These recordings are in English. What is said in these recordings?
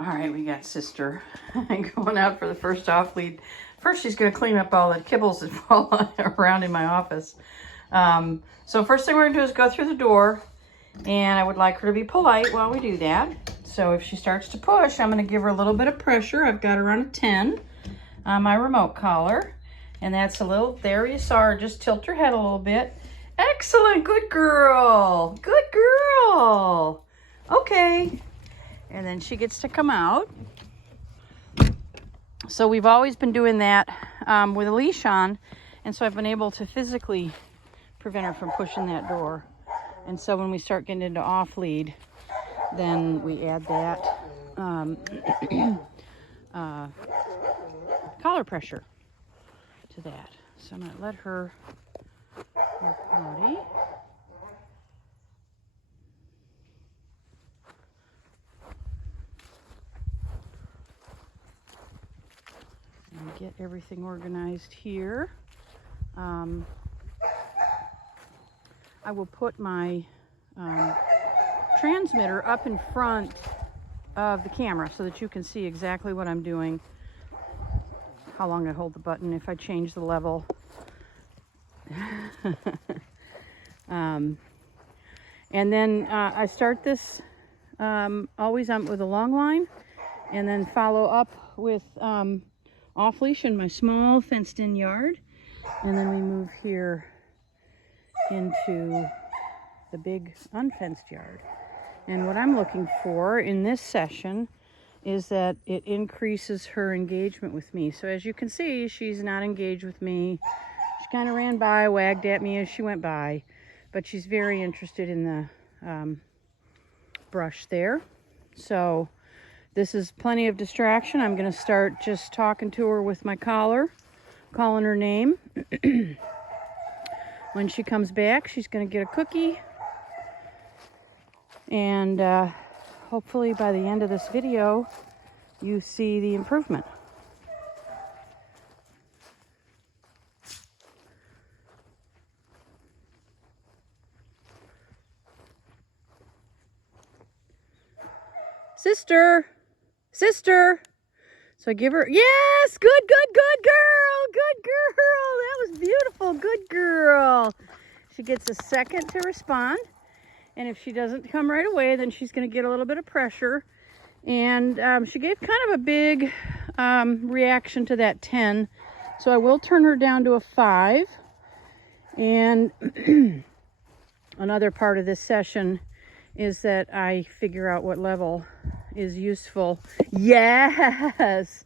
All right, we got sister going out for the first off lead. First, she's going to clean up all the kibbles that fall around in my office. So first thing we're going to do is go through the door, and I would like her to be polite while we do that. So if she starts to push, I'm going to give her a little bit of pressure. I've got her on a 10 on my remote collar, and that's a little, there you saw her, just tilt her head a little bit. Excellent, good girl, good girl. Okay. And then she gets to come out. So we've always been doing that with a leash on. And so I've been able to physically prevent her from pushing that door. And so when we start getting into off lead, then we add that collar pressure to that. So I'm going to let her go potty. And get everything organized here. I will put my transmitter up in front of the camera so that you can see exactly what I'm doing, how long I hold the button, if I change the level. And then I start this always with a long line, and then follow up with off leash in my small fenced in yard, and then we move here into the big unfenced yard. And what I'm looking for in this session is that it increases her engagement with me. So as you can see, she's not engaged with me. She kind of ran by, wagged at me as she went by, but she's very interested in the brush there. So this is plenty of distraction. I'm going to start just talking to her with my collar, calling her name. When she comes back, she's going to get a cookie. And hopefully by the end of this video, you see the improvement. Sister! Sister! So I give her, yes, good girl, good girl. That was beautiful, good girl. She gets a second to respond. And if she doesn't come right away, then she's going to get a little bit of pressure. And she gave kind of a big reaction to that 10. So I will turn her down to a 5. And another part of this session is that I figure out what level is useful. Yes,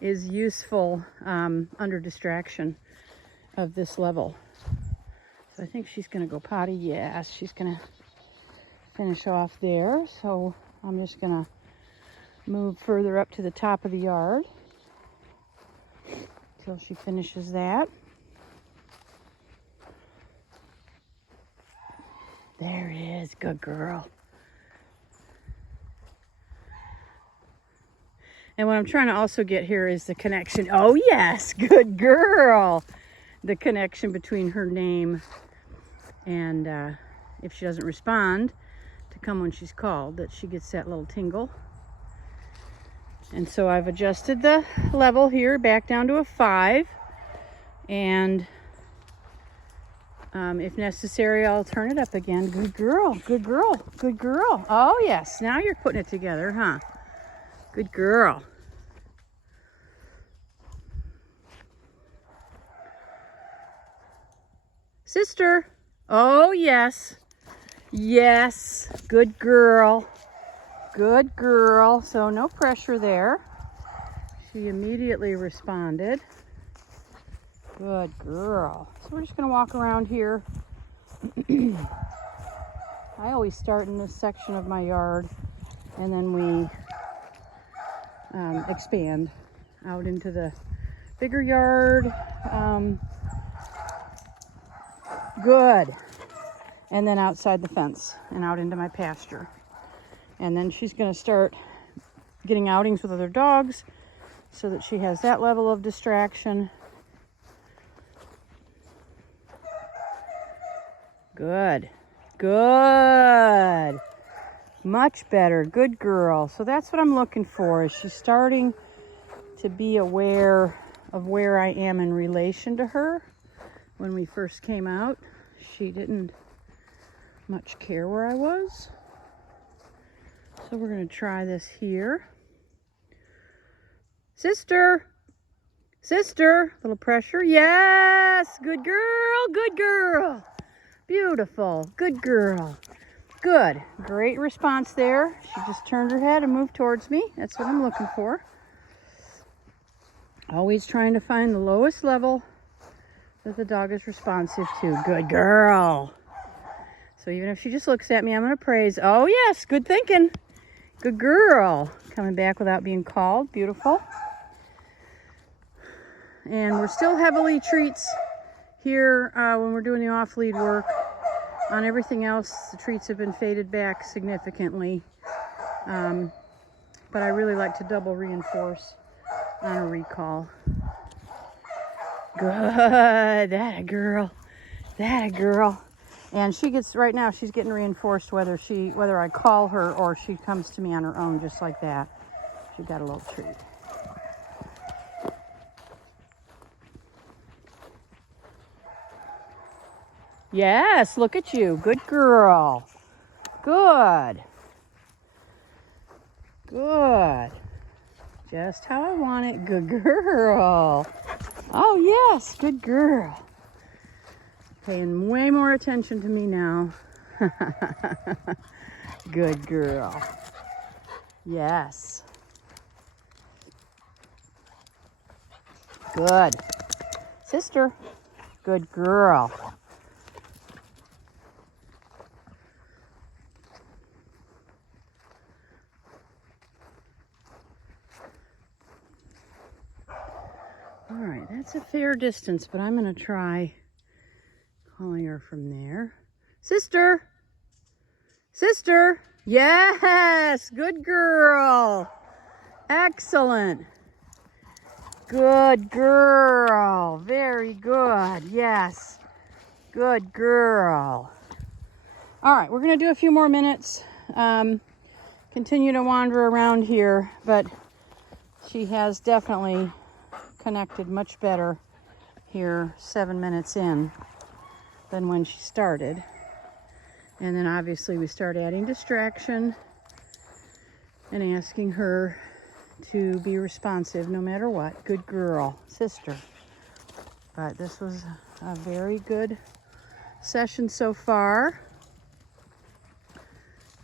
is useful under distraction of this level. So I think she's going to go potty. Yes, she's going to finish off there. So I'm just going to move further up to the top of the yard until she finishes that. There it is, good girl. And what I'm trying to also get here is the connection. Oh yes, good girl. The connection between her name and if she doesn't respond, to come when she's called, that she gets that little tingle. And so I've adjusted the level here back down to a 5. And if necessary, I'll turn it up again. Good girl, good girl, good girl. Oh yes, now you're putting it together, huh? Good girl. Sister. Oh, yes. Yes. Good girl. Good girl. So no pressure there. She immediately responded. Good girl. So we're just going to walk around here. I always start in this section of my yard, and then we expand out into the bigger yard. Good. And then outside the fence and out into my pasture. And then she's going to start getting outings with other dogs so that she has that level of distraction. Good. Good. Much better. Good girl. So that's what I'm looking for. Is she's starting to be aware of where I am in relation to her. When we first came out, she didn't much care where I was. So we're going to try this here. Sister! Sister! A little pressure. Yes! Good girl! Good girl! Beautiful. Good girl. Good. Great response there. She just turned her head and moved towards me. That's what I'm looking for. Always trying to find the lowest level that the dog is responsive to. Good girl. So even if she just looks at me, I'm going to praise. Oh, yes. Good thinking. Good girl. Coming back without being called. Beautiful. And we're still heavily treats here when we're doing the off-lead work. On everything else, the treats have been faded back significantly. But I really like to double reinforce on a recall. Good. That a girl. That a girl. And she gets, right now, she's getting reinforced whether I call her or she comes to me on her own, just like that. She got a little treat. Yes, look at you. Good girl. Good. Good. Just how I want it. Good girl. Oh, yes. Good girl. Paying way more attention to me now. Good girl. Yes. Good. Sister. Good girl. All right, that's a fair distance, but I'm going to try calling her from there. Sister! Sister! Yes! Good girl! Excellent! Good girl! Very good. Yes. Good girl. All right, we're going to do a few more minutes. Continue to wander around here, but she has definitely connected much better here 7 minutes in than when she started. And then obviously we start adding distraction and asking her to be responsive no matter what. Good girl, sister. But this was a very good session so far.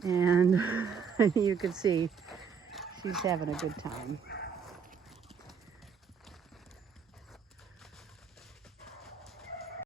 And you can see she's having a good time.